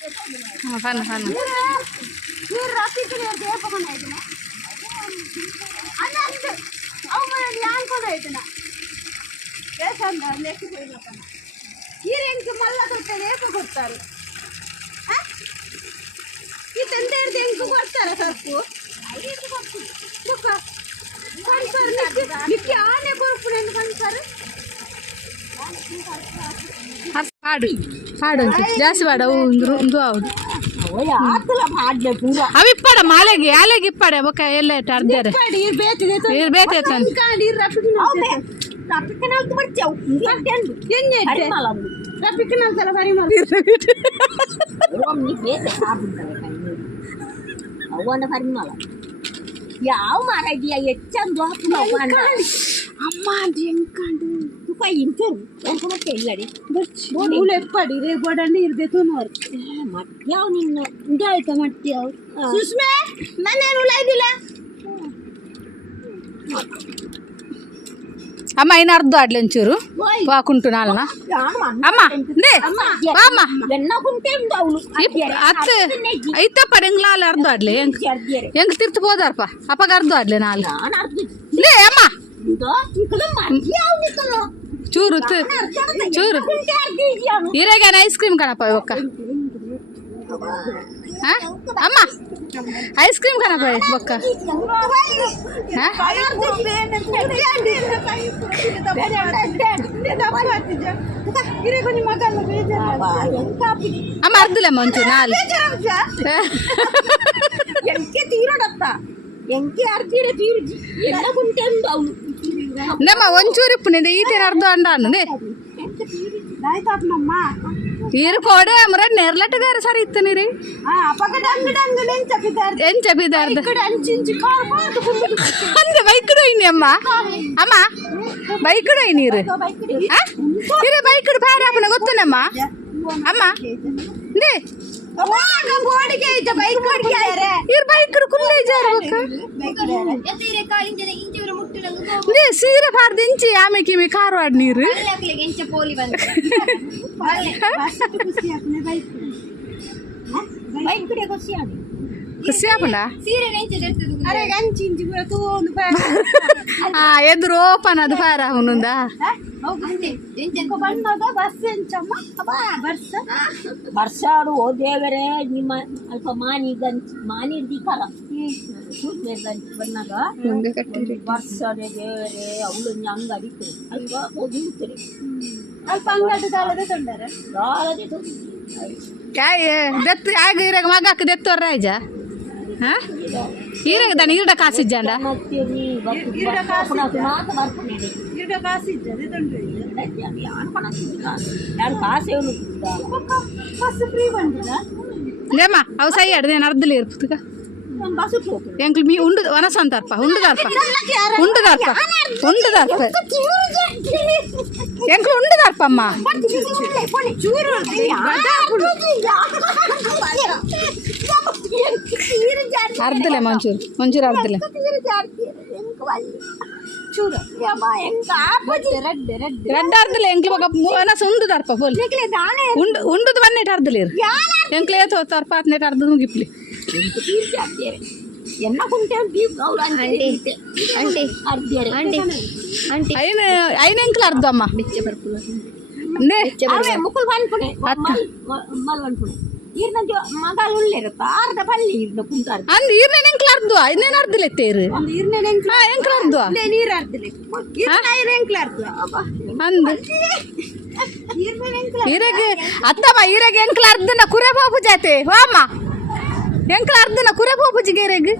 fun fun ये राती के लिए दे पकड़ है इतना अनंत अब मैं ध्यान को है इतना कैसा अंदर लेके कोई लगा ये इनके मल्ला करते हैं तो करता है हैं ये तंदेर देंगे को करता है सबको ये तो सबको का निक्की आने को पुणे कौन कर ಹಾಡು ಜಾಸ್ತಿ ಬೇಡ ಒಂದು ಹೌದು ಅవి ಇಪ್ಪಡ ಮಾಲೆಗೆ ಆಲೆಗೆ ಇಪ್ಪಡೆ ಬೊಕ್ಕ ಎಲ್ಲ ಅರ್ಧಾರೆ ಬೇತೈತೆ ಯಾವ ಮಾರಾಗಿಯ ಹೆಚ್ಚಂದು ಅಮ್ಮ ಅದು ಹೆಂಗ್ ಇಂಟರ್ ಎಂಕಮಕ್ಕೆ ಇಲ್ಲಡಿ ಮೂಲೆ ಎಪ್ಪಡಿ ರೇ ಗೋಡಂಡಿ ಇರ್ಬೇಕು ನೋಡು ಯಾವ ನಿನ್ನ ಇದಾಯ್ತ ಮಾಡ್ತೀಯ ಸುಷ್ಮೆ ನಾನೇನು ಉಳಾಯ್ದಿಲ್ಲ ಅಮ್ಮ ಇನ್ನು ಅರ್ಧ ಆಡ್ಲಿ ಒಂಚೂರು ವಾಕುಂಟು ನಾಲ್ನ ಅಮ್ಮ ನೇ ಅಮ್ಮ ಅತ್ತು ಐತಪ್ಪ ಹೆಂಗ್ಲಾಲ ಅರ್ಧ ಆಡ್ಲಿ ಹೆಂಗ್ ತಿರ್ತು ಹೋದಾರಪ್ಪ ಅಪ್ಪಗ ಅರ್ಧ ಆಡ್ಲಿ ನಾಲ್ ಲೇ ಅಮ್ಮ ಚೂರು ಚೂರು ಇರಾಗ ಐಸ್ ಕ್ರೀಮ್ ಕಣಪ್ಪ ಇವಕ್ಕ ಅಮ್ಮ ಐಸ್ ಕ್ರೀಮ್ ಕಣಪ್ಪ ಇವಕ್ಕ ಅಮ್ಮ ಅರ್ಧಲಮ್ಮ ಒಂಚೂರು ನಾಲ್ ನಮ್ಮ ಒಂಚೂರು ಇಪ್ಪನಿದೆ ಈತೇನು ಅರ್ಧ ಅಂಡ ಅನ್ನದೆ ఈరు కోడే అమర నేర్లట గారు సరి ఇత్తనిరి ఎంచ బిదార్ద అంద బైకుడు అయిని అమ్మ అమ్మ బైకుడు అయిని ఇరు ఇరు బైకుడు పారాపన ಗೊತ್ತನಮ್ಮ ಅಮ್ಮ ನೇ ಇರು ಬೈಕುಡು ಕುಲ್ಲೆ ಜಾರಬೇಕ ನೇ ಸೀರೆ ಪಾರ್ದಿಂಚಿ ಆಮೇಲೆ ಮೇ ಕಾರವಾಡ ನೀರು ಖುಷಿ ಆಪಂಡ ಎದುರು ಓಪನ್ ಅದು ಫೈರ್ ಆಗುನುಂದಾ ಬರ್ಸಾಡು ಓ ದೇವರೇ ನಿಮ್ಮ ಅಲ್ಪ ಮಾನಿ ದಿಕ್ಕಾರ ಬಂದಾಗ ಬರ್ಸಾಡೆ ದೇವರೇ ಅವಳು ಹಂಗ ಅಡಿತಾರೆ ಅಲ್ಪ ಓದಿರ್ತಾರೆ ಅಲ್ಪ ಹಂಗಾದ ದಾಳದೆ ತೊಂದರೆ ದೆತ್ತು ಆಗ ಇರಾಗ ಮಗಕ್ಕೆ ದೆತ್ತೋರ ರಾಜ ಹಾಂ ಇರಾಗ ದನ ಇರಡ ಕಾಸಿಜ್ಜಂಡ లేమ్మ అవి సయ్యాడు నేను అర్ధలు ఇరుపుతుగా ఎంకులు మీ ఉండు వనసంతర్ప ఉండుదర్ప ఎంకులు ఉండుదర్ప అమ్మ అర్ధలే మంచూరు అర్ధలే రెడ్ అర్ధలే ఎంకులు ఒక వనಸ ఉండుదర్ప ಫುಲ್ ఉండుದು ಬನ್ನೇಟ್ ಅರ್ಧಲೇರು ಎಂಕ್ಲೆ ಏತೋ ತರ್ಪ ಹತ್ನೇಟ್ ಅರ್ಧದ ಮುಗಿಪ್ಲಿ అయిన ఎంకులు అర్ధ అమ్మ ಅಂದ್ ಈರ್ನೇನ್ ಎಂಕ್ಲು ಅರ್ಧ ಐದೇನು ಅರ್ಧಲೆತ್ತೇರು ಎಂಕ್ಲು ಅರ್ಧ ಅಂದ್ ಇರಗೆ ಅತ್ತಮ್ಮ ಇರಗೆ ಎಂಕ್ಲು ಅರ್ಧನ ಕುರೆ ಪಾಪು ಜಾತೆ ಹೋ ಅಮ್ಮ ಎಂಕ್ಲು ಅರ್ಧನ ಕುರೆ ಪಾಪುಜಿಗೆ ಇರಗೆ